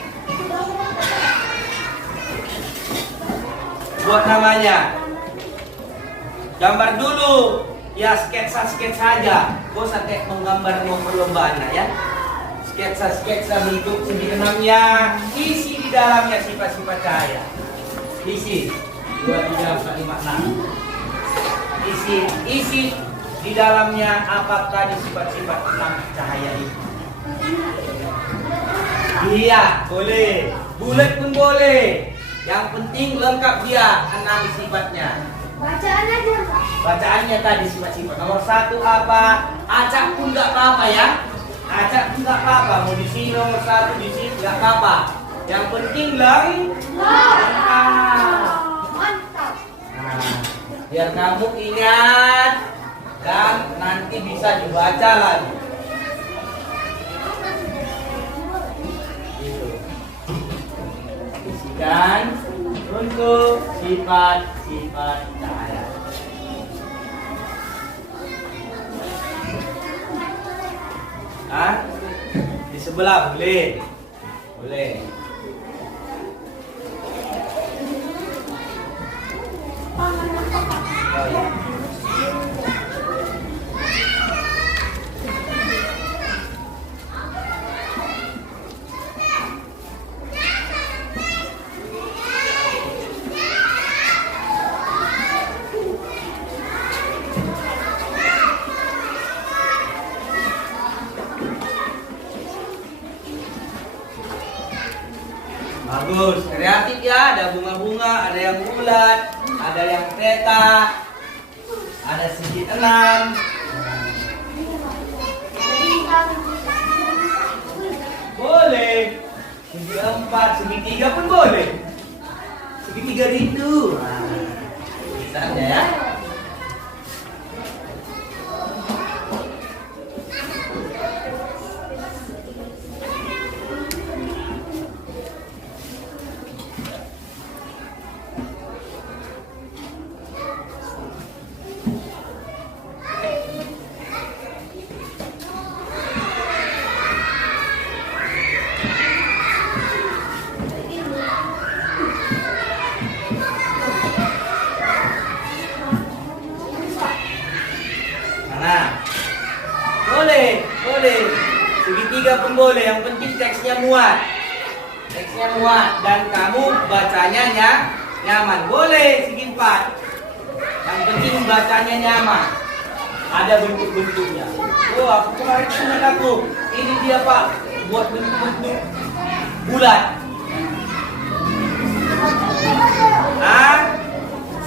Buat namanya. Gambar dulu, ya sketsa aja. Gak usah kayak menggambar mau perlombaan ya. Sketsa bentuk segi 6-nya, isi di dalamnya sifat-sifat cahaya. Isi 2, 3, 4, 5, 6. Isi di dalamnya apa tadi sifat-sifat 6 cahaya ini. Iya, boleh. Bulat pun boleh. Yang penting lengkap dia 6 sifatnya. Bacaan aja, Pak. Bacaannya tadi sifat-sifat. Nomor 1 apa? Acak pun nggak apa-apa ya. Acak pun nggak apa-apa. Mau di sini nomor 1 di sini nggak apa-apa. Yang penting lengkap. Mantap. Nah, biar kamu ingat dan nanti bisa dibaca lagi. Gitu. Isikan untuk sifat-sifat cahaya. Hah? Di sebelah boleh. Boleh. Oh, ya. Bagus, kreatif ya, ada bunga-bunga, ada yang bulat, ada yang peta, ada segi 6. Boleh. Segi 4, segi 3 pun boleh. Segi 3 rindu. Nah, bisa aja ya. Boleh, segitiga pun boleh, yang penting teksnya muat. Teksnya muat dan kamu bacanya nyaman. Boleh segi 4. Yang penting bacanya nyaman. Ada bentuk-bentuknya. Oh, aku kemarin ingat aku. Ini dia Pak, buat bentuk-bentuk bulat.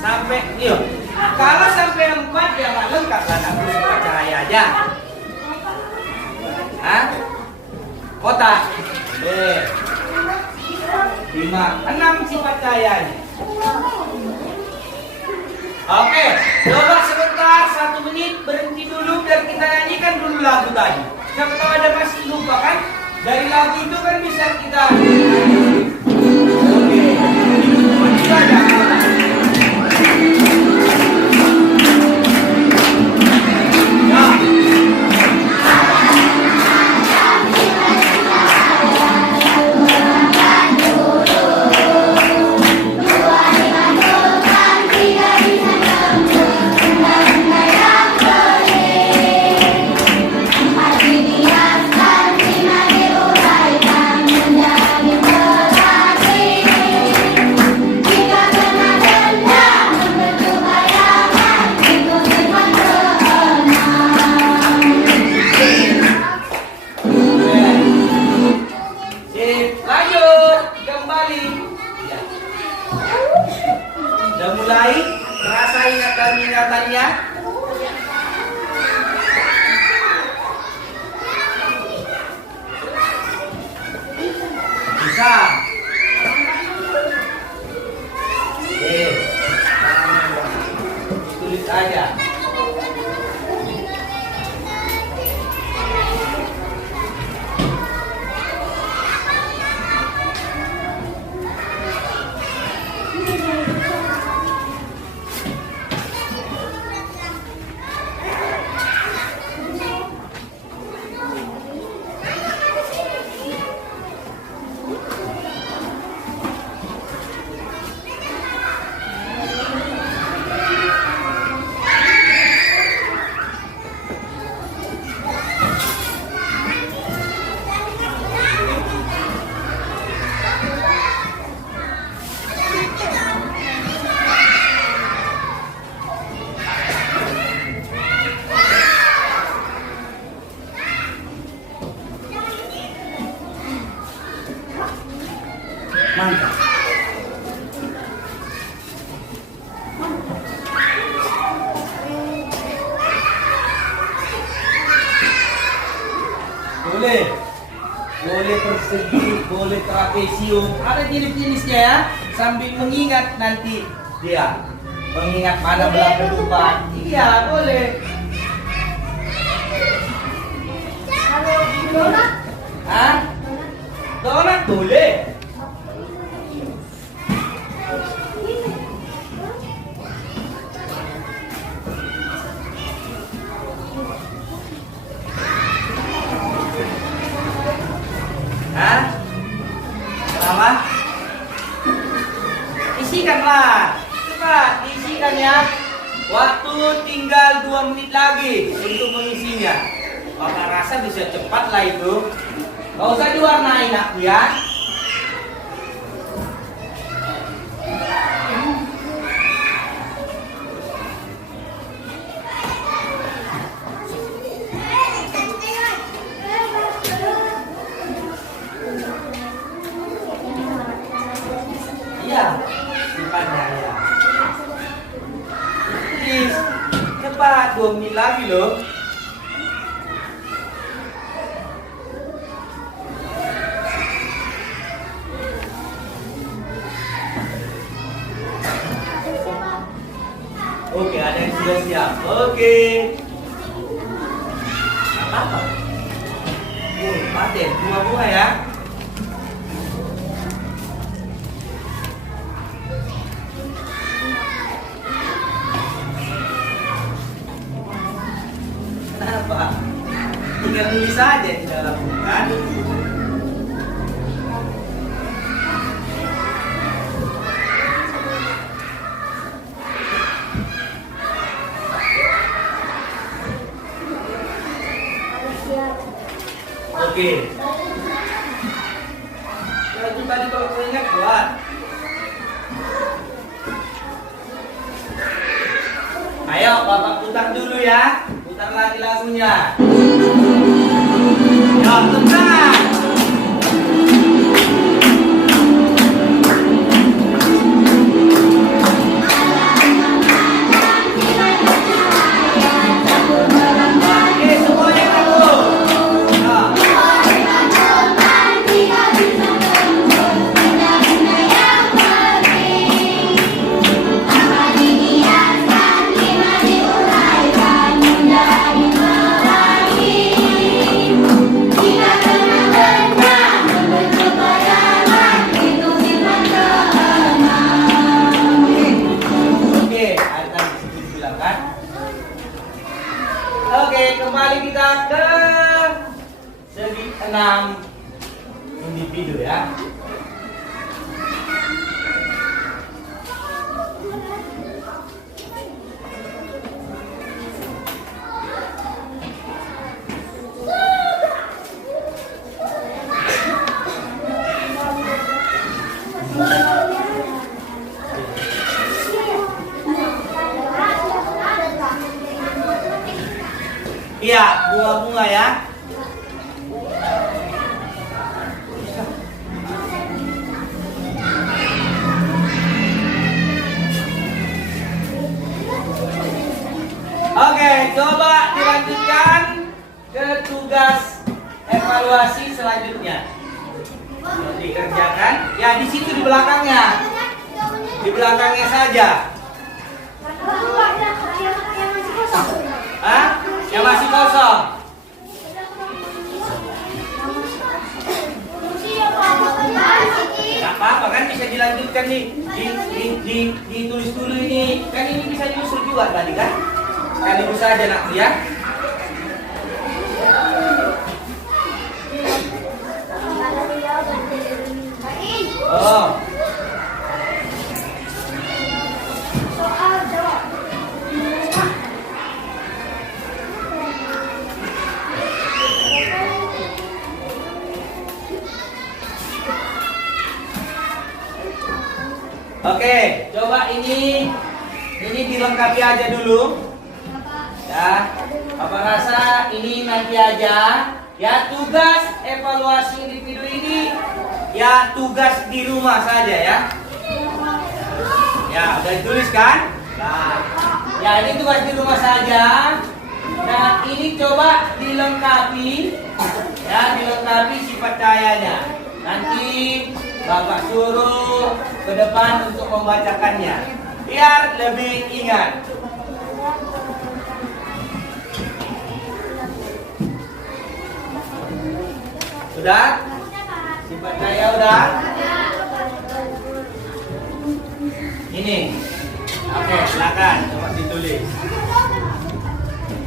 Sampai yuk. Kalau sampai 4 ya nggak lengkap lah, aku suka cahaya aja. Kotak. 5, 6 sifat cahayanya. Oke, coba sebentar 1 menit berhenti dulu biar kita nyanyikan dulu lagu tadi. Siapa tahu ada masih lupa kan? Dari lagu itu kan bisa kita. Oke, itu saja. Ini saja. Mantap. Boleh persegi, boleh trapesium, ada jenis-jenisnya ya. Sambil mengingat nanti dia, mengingat mana belah ketupat. Iya, boleh. Kalau donat, Hah? Donat boleh. Hah? Kenapa? Isikanlah. Cepat, isikan ya. Waktu tinggal 2 menit lagi untuk mengisinya. Kakak rasa bisa cepat lah itu. Gak usah diwarnain aku ya. Iya, simpannya ya. Please, cepat 2 menit lagi loh. Oke, ada yang sudah siap. Oke. Apa? Paten, bunga-bunga ya. Kenapa? Tinggal tulis saja di dalam kan? Oke. Jadi tadi kalau keringat kuat. Ayo, Bapak putar dulu ya. Putar lagi lagunya. Ya, putar. Oke, semuanya dulu. Oke, kembali kita ke segi 6 individu ya. Iya, bunga-bunga ya. Oke, coba dilanjutkan ke tugas evaluasi selanjutnya. Dikerjakan. Ya, di situ di belakangnya. Di belakangnya saja. Lalu ada kosong. Gak apa-apa kan bisa dilanjutkan ditulis dulu ini. Kan ini bisa diusul juga tadi kan? Sekaligus saja nak ya. Oh. Oke, coba ini dilengkapi aja dulu. Ya, apa rasa ini nanti aja. Ya, tugas evaluasi individu ini ya tugas di rumah saja ya. Ya, udah ditulis kan? Nah, ya ini tugas di rumah saja. Dan ini coba dilengkapi. Ya, dilengkapi sifat cahayanya. Nanti Bapak suruh ke depan untuk membacakannya biar lebih ingat. Sudah? Sifat cahaya udah? Ini. Oke, silakan coba ditulis.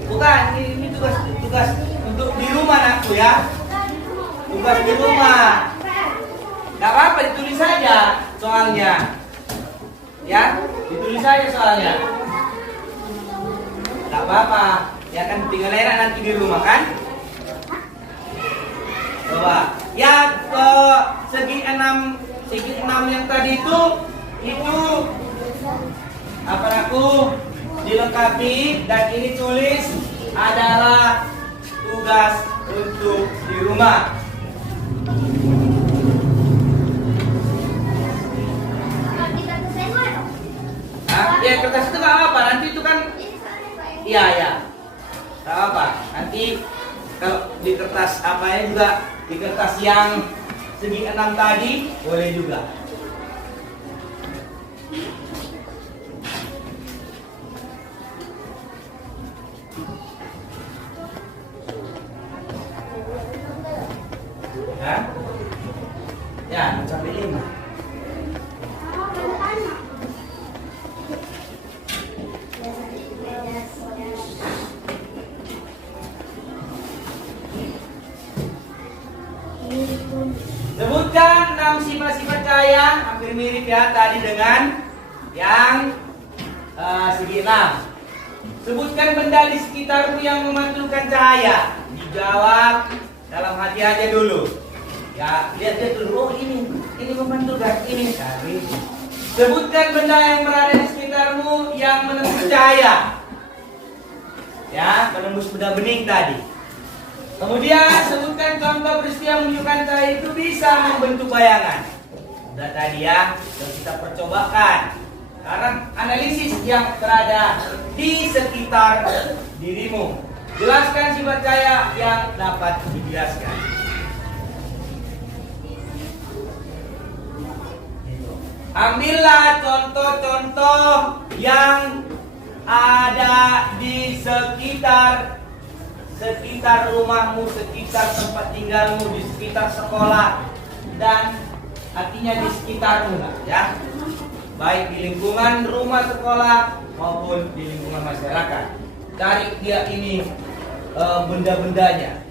Bukan, ini tugas untuk di rumah anakku ya. Tugas di rumah. Gak apa-apa, ditulis saja soalnya. Ya, ditulis saja soalnya. Gak apa-apa. Ya kan tinggal enak nanti di rumah kan? Coba. Ya segi enam yang tadi itu apa aku dilengkapi dan ini tulis adalah tugas untuk di rumah. Ya kertas itu nggak apa, nanti itu kan, iya, nggak apa. Nanti kalau di kertas apa ya juga di kertas yang segi 6 tadi boleh juga. Ya, sampai 5. Sebutkan 6 sifat-sifat cahaya, hampir mirip ya tadi dengan yang segi 6. Sebutkan benda di sekitarmu yang memantulkan cahaya. Dijawab dalam hati aja dulu. Ya, lihat dulu. Oh ini memantulkan ini. Tadi. Sebutkan benda yang berada di sekitarmu yang menembus cahaya. Ya, menembus benda bening tadi. Kemudian sebutkan contoh peristiwa menunjukkan cahaya itu bisa membentuk bayangan. Udah tadi ya, yang kita percobakan. Sekarang analisis yang berada di sekitar dirimu. Jelaskan sifat cahaya yang dapat dijelaskan. Ambillah contoh-contoh yang ada di sekitar rumahmu, sekitar tempat tinggalmu, di sekitar sekolah, dan artinya di sekitarmu ya. Baik di lingkungan rumah sekolah maupun di lingkungan masyarakat. Cari dia ini benda-bendanya.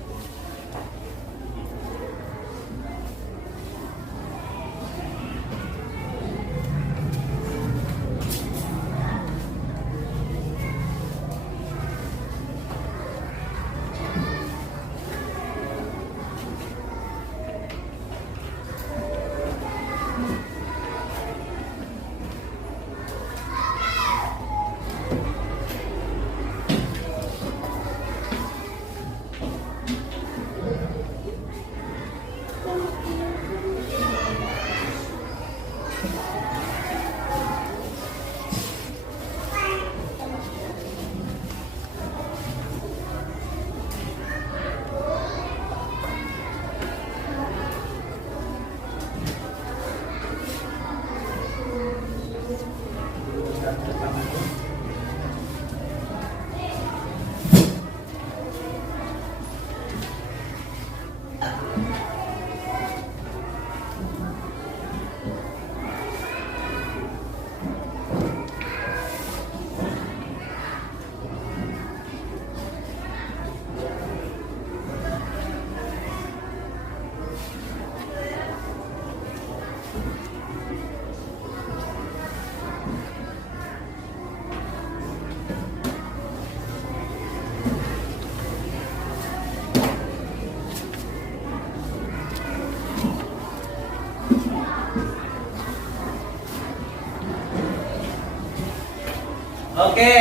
Oke,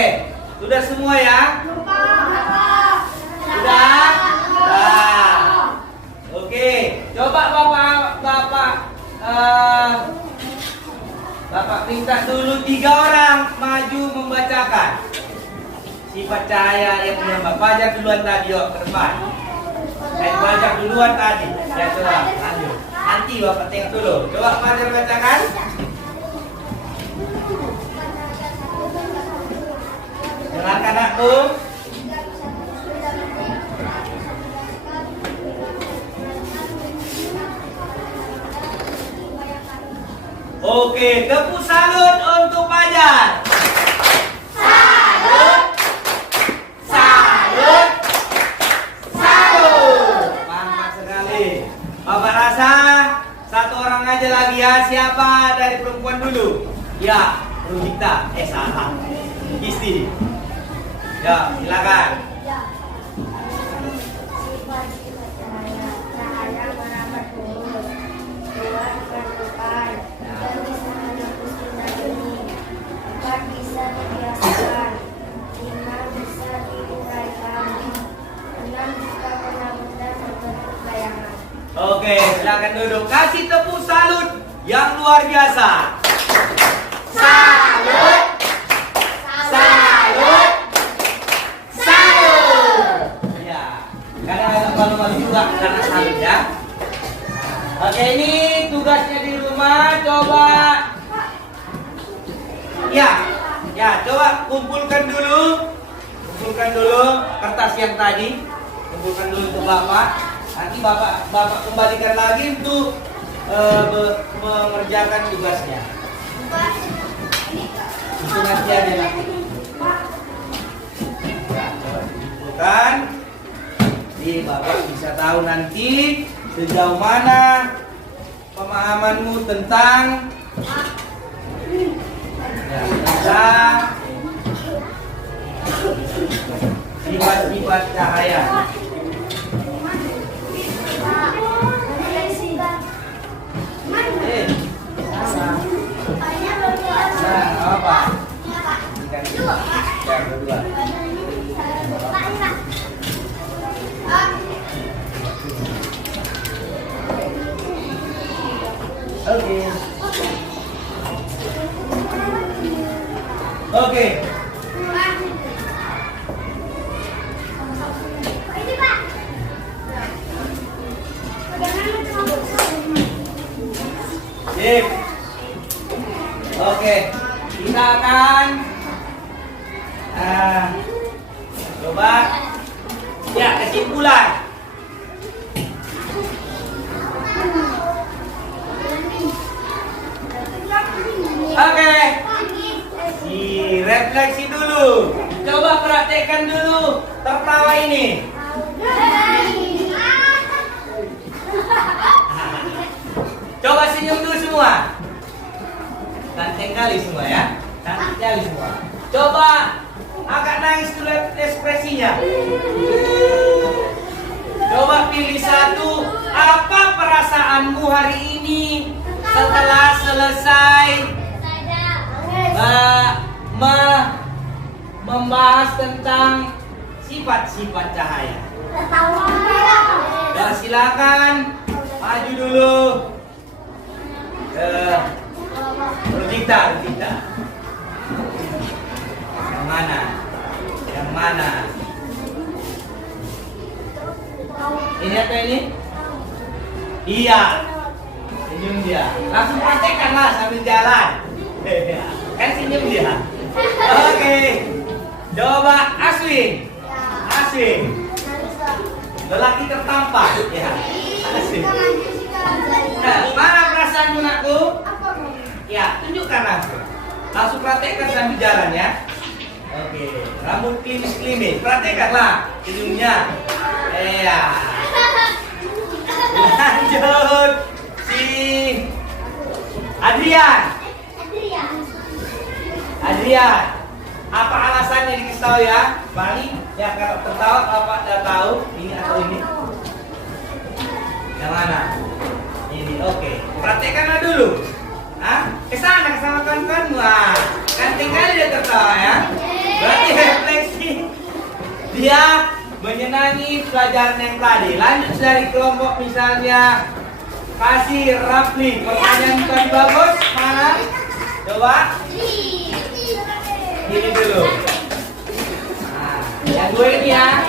sudah semua ya? Lupa. Sudah? Nah. Oke, coba Bapak minta dulu 3 orang maju membacakan sifat cahaya yang punya Bapak. Baca duluan tadi, yuk ke depan. Baca duluan tadi. Ya coba, lanjut. Nanti Bapak tengok dulu. Coba Fajar bacakan. Silakan aku. Oke, tepuk salut untuk Fajar. Salut. Salut. Salut. Mantap sekali. Bapak rasa satu orang aja lagi ya. Siapa dari perempuan dulu? Ya, Rujita. Salah. Isti. Ya, silakan. Oke, silakan duduk. Kasih tepuk salut yang luar biasa. Salut. Salut. Salut. Ya, kadang agak malu-malu juga karena salut ya. Oke, ini tugasnya di rumah. Coba. Ya, coba kumpulkan dulu kertas yang tadi. Kumpulkan dulu untuk Bapak. Nanti Bapak kembalikan lagi untuk mengerjakan tugasnya. Itu nanti ada lagi. Ya, coba dikumpulkan. Jadi Bapak bisa tahu nanti sejauh mana pemahamanmu tentang sifat-sifat cahaya. Apa? Ya, berdua. Oke. Sip. Oke, kita akan coba ya kesimpulan. Oke, refleksi dulu. Coba praktekkan dulu tertawa ini. Coba senyum dulu semua. Ganteng kali semua ya. Cantik kali semua. Coba agak nangis dulu ekspresinya. Coba pilih satu. Apa perasaanmu hari ini setelah selesai membahas tentang sifat-sifat cahaya? Ya, silakan maju dulu. Rujita. Yang mana? Ini apa ini? Iya. Senyum dia. Langsung praktekkan lah sambil jalan. Kan senyum dia. Oke. Coba Aswin. Lelaki tertampan. Ya. Aswin. Nah, mana perasaanmu nakku? Ya, tunjukkan langsung. Langsung praktekkan sambil jalan ya. Oke, rambut klimis. Praktekkanlah senyumnya. Iya. Lanjut si Adrian. Apa alasannya dikasih tahu ya? Bali, ya kalau tertawa Bapak udah tahu ini atau ini. Yang mana? Ini, oke. Praktekkanlah dulu. Kesana sama kawan-kawanmu. Kan tinggal dia tertawa ya. Berarti refleksi. Dia menyenangi pelajaran yang tadi. Lanjut dari kelompok misalnya kasih Rafli. Pertanyaan tadi bagus. Mana? Coba. Gini dulu. Nah, yang dua ini ya.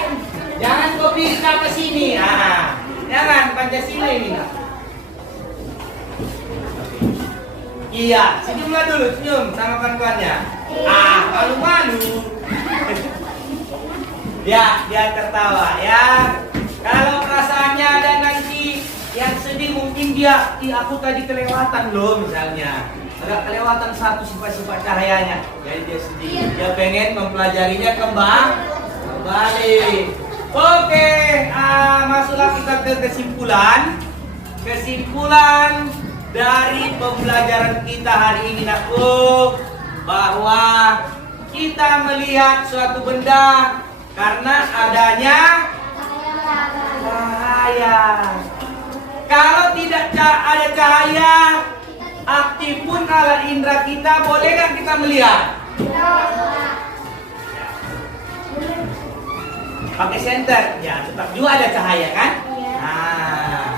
Jangan kopi ke sini. Nah, jangan Pancasila ini. Iya, senyumlah dulu, senyum sama kawan-kawannya. Malu-malu. Ya, dia tertawa ya. Kalau perasaannya ada nanti yang sedih mungkin dia, aku tadi kelewatan loh misalnya. Agak kelewatan satu sifat-sifat cahayanya. Jadi dia sedih. Dia pengen mempelajarinya kembali. Oke, masuklah kita ke kesimpulan. Kesimpulan dari pembelajaran kita hari ini nakku, bahwa kita melihat suatu benda karena adanya cahaya. Kalau tidak ada cahaya, aktif pun alat indera kita, boleh nggak kita melihat? Pakai senter, ya tetap juga ada cahaya kan? Nah,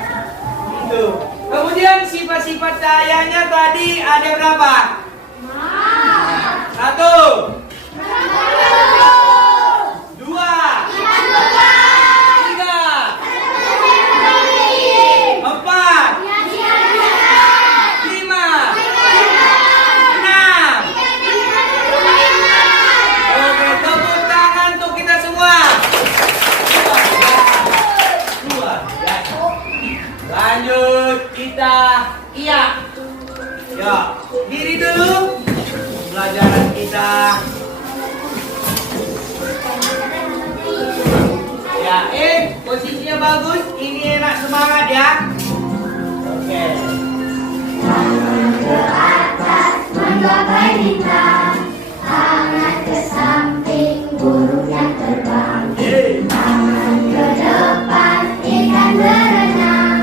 itu. Kemudian sifat-sifat cahayanya tadi ada berapa? Satu, dua, tiga, empat, lima, enam. Oke, tepuk tangan untuk kita semua. Lanjut kita iya. Ya, diri dulu. Pelajaran kita. Ya, posisinya bagus. Ini enak, semangat ya. Oke. Tangan ke atas, menggapai bintang. Tangan ke samping, burung yang terbang. Tangan ke depan, ikan berenang.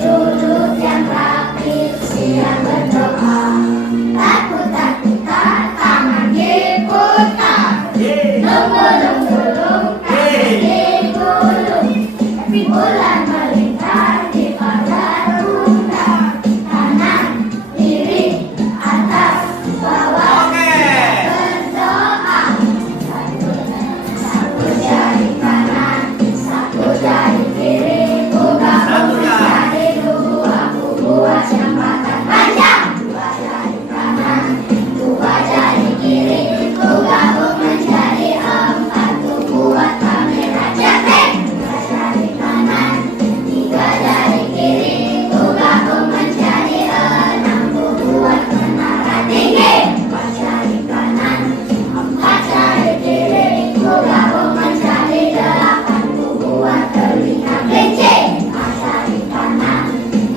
Duduk yang rapi, siap berdoa. Tak tangan diputar. Lunggu-lunggu-lung, tangan digulung. Tapi bulan melingkar di pagar bunda. Kanan, kiri, atas, bawah. Berdoa. Satu jari kanan, satu jari kiri. Gabung menjadi dua, buah jambatan panjang. Dua jari kanan, dua jari kiri. Gabung menjadi empat, buat kamera cetek. Dua jari kanan, tiga jari kiri. Gabung menjadi enam, buat menara tinggi. Empat jari kanan, empat jari kiri. Gabung menjadi delapan, buat telinga kelinci. Empat jari kanan,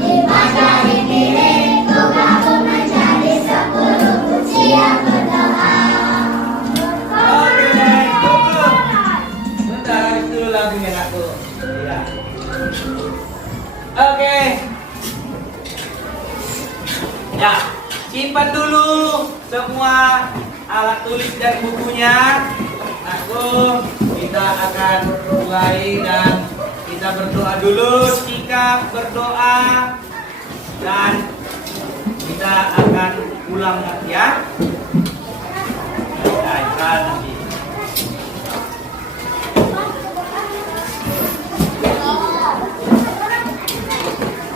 lima jari kiri. Gabung menjadi 10, siap berdoa. Oke, cukup. Bentar, habis dulu lagunya aku. Iya. Oke. Ya, simpan dulu semua alat tulis dan bukunya. Kita akan mulai dan kita berdoa dulu, sikap berdoa, dan kita akan pulang ya. Nah, nanti.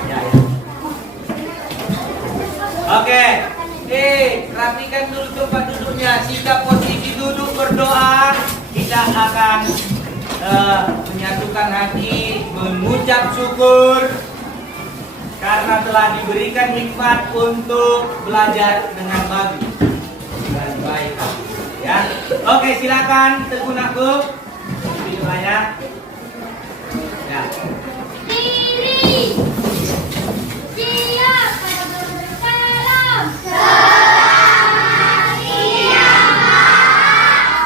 Ya. Oke, rapikan dulu tempat duduknya, sikap posisi duduk berdoa. Kita akan menyatukan hati, mengucap syukur karena telah diberikan hikmat untuk belajar dengan bagus dan baik. Ya, oke, silakan Teguh Nakku. Bismillahirrahmanirrahim. Ya. Diri. Siap bersalam.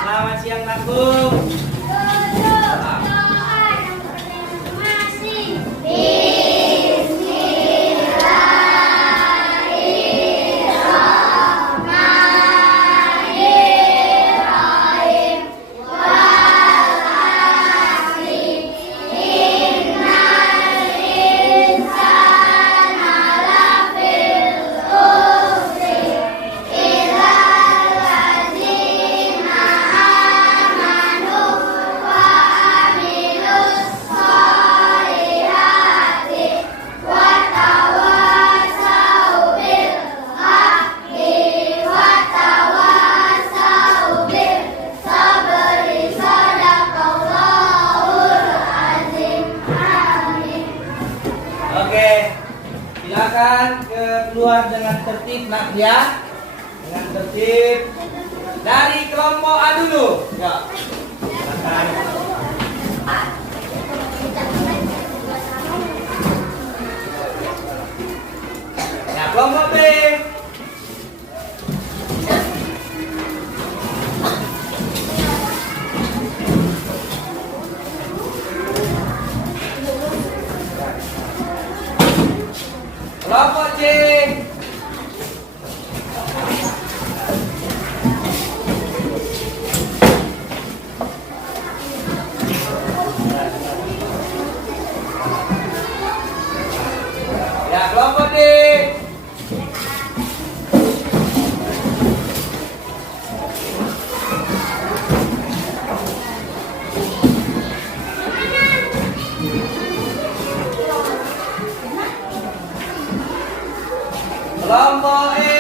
Selamat siang Nakku. Bismillahirrahmanirrahim. silakan keluar dengan tertib nak ya. Dengan tertib. Dari kelompok A dulu. Ya. Silakan. Ya, kelompok B. Kelompok C. Ya, kelompok D. Kelompok E.